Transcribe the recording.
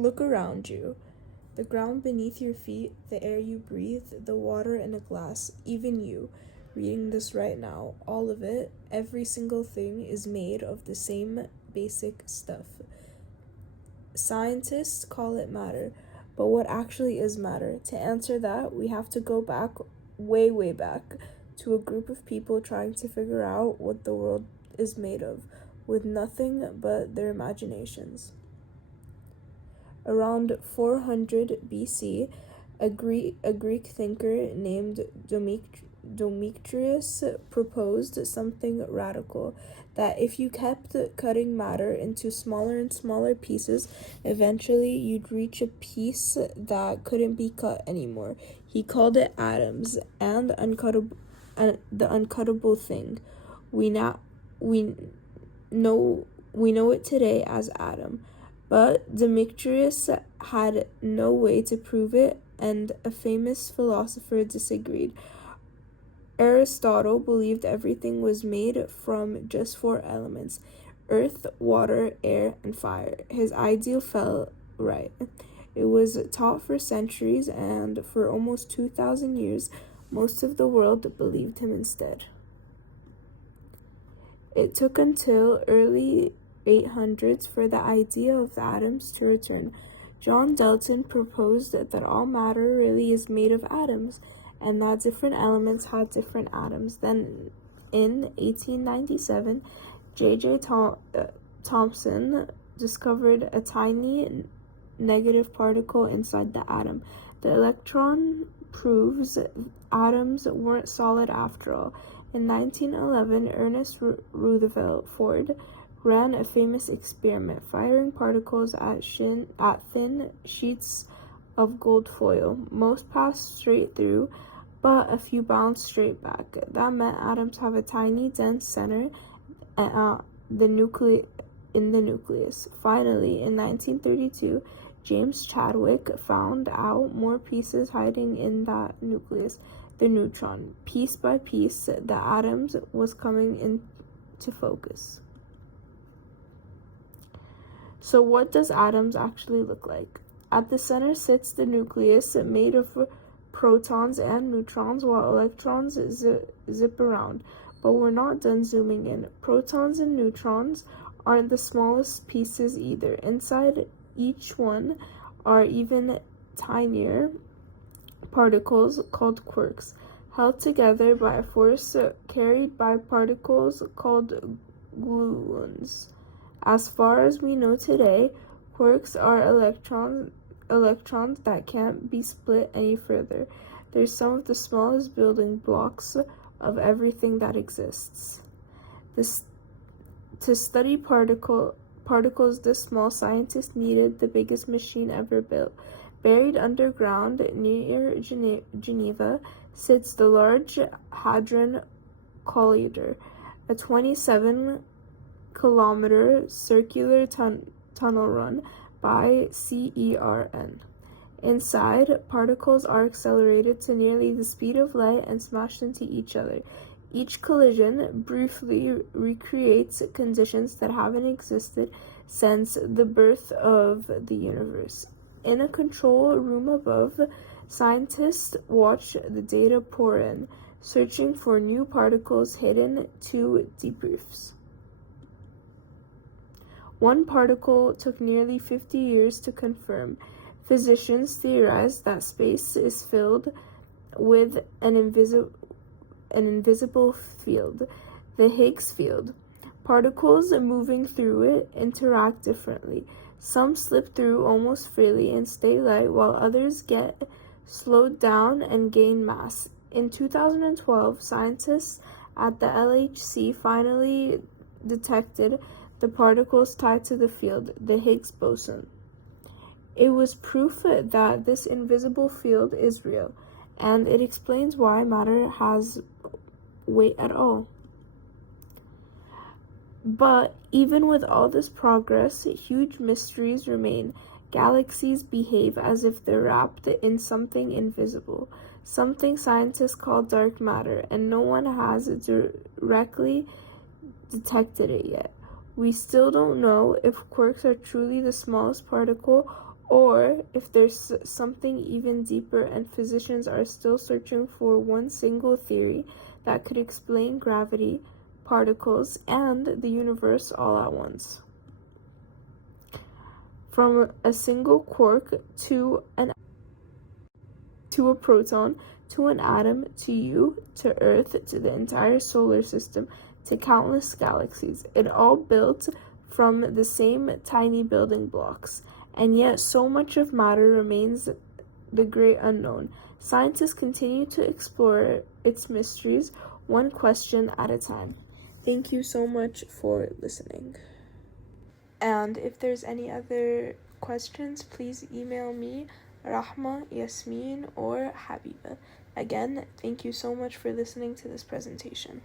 Look around you. The ground beneath your feet, the air you breathe, the water in a glass, even you, reading this right now, all of it, every single thing is made of the same basic stuff. Scientists call it matter, but what actually is matter? To answer that, we have to go back, way, way back, to a group of people trying to figure out what the world is made of, with nothing but their imaginations. Around 400 BC, a Greek thinker named Demetrius proposed something radical, that if you kept cutting matter into smaller and smaller pieces, eventually you'd reach a piece that couldn't be cut anymore. He called it atoms, and the uncuttable thing. We know it today as atom. But Demetrius had no way to prove it, and a famous philosopher disagreed. Aristotle believed everything was made from just 4 elements: earth, water, air, and fire. His ideal felt right. It was taught for centuries, and for almost 2,000 years, most of the world believed him instead. It took until early 800s for the idea of the atoms to return. John Dalton proposed that all matter really is made of atoms, and that different elements had different atoms. Then, in 1897, J.J. Thomson discovered a tiny negative particle inside the atom. The electron proves atoms weren't solid after all. In 1911, Ernest Rutherford ran a famous experiment, firing particles at thin sheets of gold foil. Most passed straight through, but a few bounced straight back. That meant atoms have a tiny, dense center in the nucleus. Finally, in 1932, James Chadwick found out more pieces hiding in that nucleus, the neutron. Piece by piece, the atoms was coming into focus. So what does atoms actually look like? At the center sits the nucleus, made of protons and neutrons, while electrons zip around. But we're not done zooming in. Protons and neutrons aren't the smallest pieces either. Inside each one are even tinier particles called quarks, held together by a force carried by particles called gluons. As far as we know today, quarks are electrons that can't be split any further. They're some of the smallest building blocks of everything that exists. To study particles this small, scientists needed the biggest machine ever built. Buried underground near Geneva sits the Large Hadron Collider, a 27-kilometer circular tunnel run by CERN. Inside, particles are accelerated to nearly the speed of light and smashed into each other. Each collision briefly recreates conditions that haven't existed since the birth of the universe. In a control room above, scientists watch the data pour in, searching for new particles hidden to debriefs. One particle took nearly 50 years to confirm. Physicians theorize that space is filled with an invisible field, the Higgs field. Particles moving through it interact differently. Some slip through almost freely and stay light, while others get slowed down and gain mass. In 2012, scientists at the LHC finally detected the particles tied to the field, the Higgs boson. It was proof that this invisible field is real, and it explains why matter has weight at all. But even with all this progress, huge mysteries remain. Galaxies behave as if they're wrapped in something invisible, something scientists call dark matter, and no one has directly detected it yet. We still don't know if quarks are truly the smallest particle Or if there's something even deeper and physicians are still searching for one single theory that could explain gravity, particles, and the universe all at once. From a single quark to a proton, to an atom, to you, to Earth, to the entire solar system, to countless galaxies. It all built from the same tiny building blocks. And yet so much of matter remains the great unknown. Scientists continue to explore its mysteries, one question at a time. Thank you so much for listening. And if there's any other questions, please email me, Rahma, Yasmin, or Habiba. Again, thank you so much for listening to this presentation.